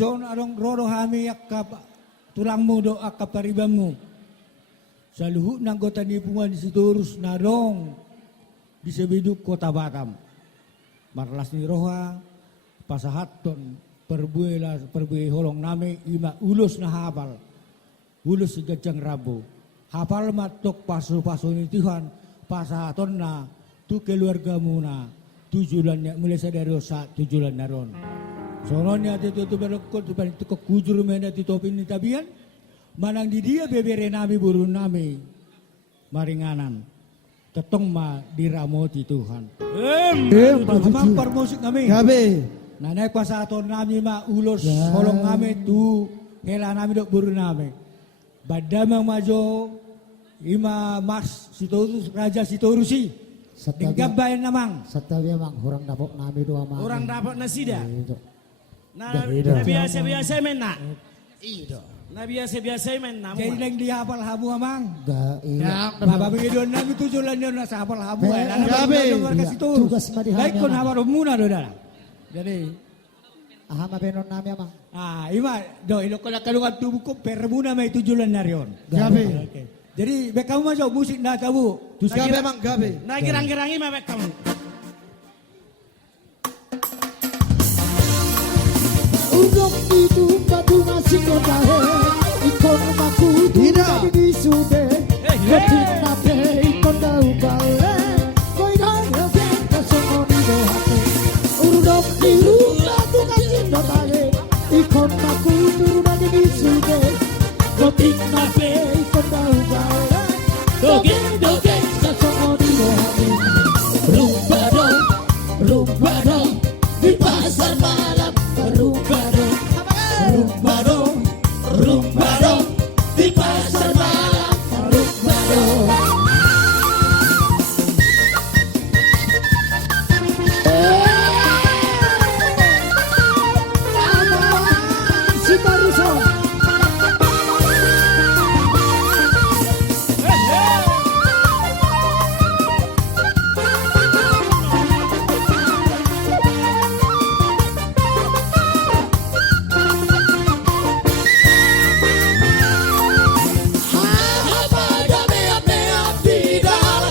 Ison arong roro hami yakap tulangmu do akap paribamu. Sa luhut ng kota nipungan di Siturus narong di sebiduk kota Batam. Marlas ni roha pasahaton perbuih holong nami ima ulus na hafal. Ulus si gajang rabo. Hafal matok pasu-pasu ni Tuhan pasahaton na tu keluarga muna tujulannya mulai sadari sa tujulan naron. Soalnya itu berikut itu kekujur mena di topin ni tabian. Manang di dia bebere nami burun nami maringanan tetong ma diramoti Tuhan. Amang permusik nami. Gabe. Nanay pa sa aton nami ma ulos holong nami tu hela nami dok burun nami. Badamang majo ima mas sitorus raja siturusi. Digabay namang. Satabi mang orang dapok nami doa mang. Orang dapat nasida. Na Ida. biasa-biasa men na. Ida. Na biasa-biasa men na. Jadi nang dihafal hamu amang. Ga iya. Babagi doon nami tujulan yun nasa hafal hamu. Gabe. Tugas madihan. baik kon hafal muna do dala. Jadi Aha mabenon nami amang. ima do ilo ko nakalungan tubuh ko per muna may tujulan na riyon. Gabe. Okay. Jadi bekamu masuk musik na tabu. Terus gabe mang gabe. Na girang-girangi mabek kamu. Ugok itu batu ngasih kota he. Ikon maku tidak disude. Ketik nape ikon dau bale. Koi dah yabe kasongoni do hati. Ugok itu batu ngasih kota he. Ikon maku tidak disude. Ketik nape ikon dau bale. Doge kasongoni do hati. Rumbado di pasar malam. Rumbado di pasar malam. Rumbado. Si Taruso.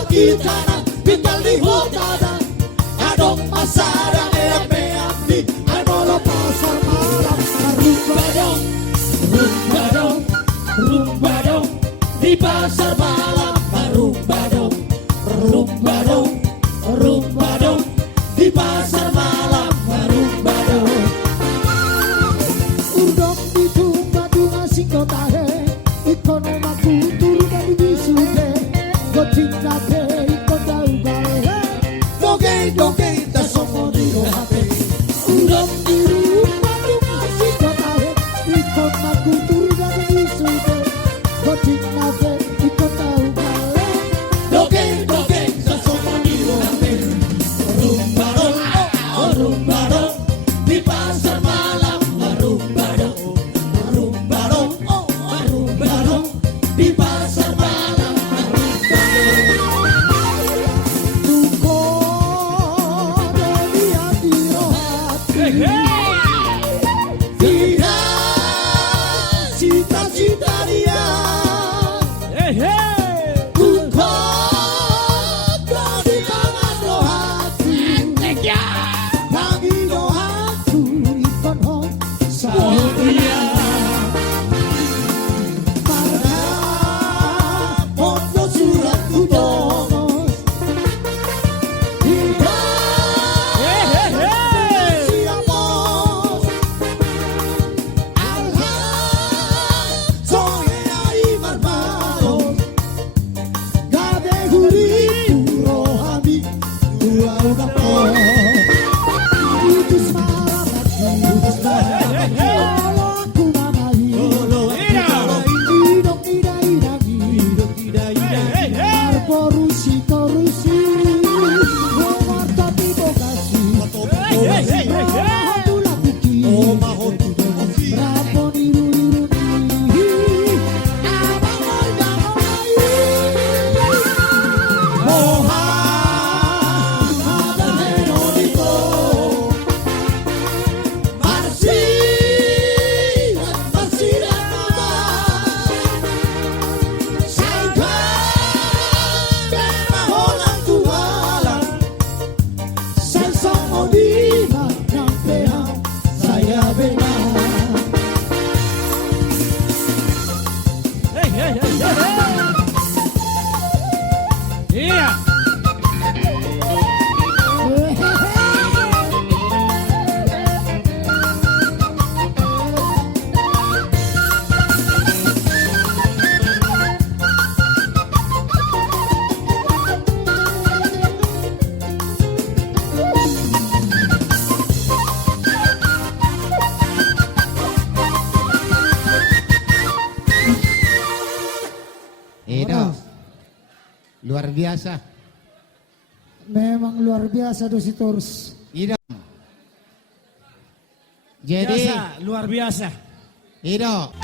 Gitana, bintang di hotada, adong pasara, di anola pasar malam, rumbado, di pasar malam, rumbado, di pasar malam, rumbado. Udang ditumba dunga singkota he, ikonomaku turun dari bisude, goting nape. Doge tasongo di hati. Urang biru padu masih kota he. Ikon maku turu dari isude. Goting nape ikon tahu kale. Doge tasongo di hati. Rumbado di pasar malam. Rumbado di pasar malam. Cita-cita dia kukota di tangan doaku bagi doaku ikon hong sahia pada foto surat kudos siapa luar biasa. Memang luar biasa Dositorus. Idom. Jadi Biasa, luar biasa. Ido.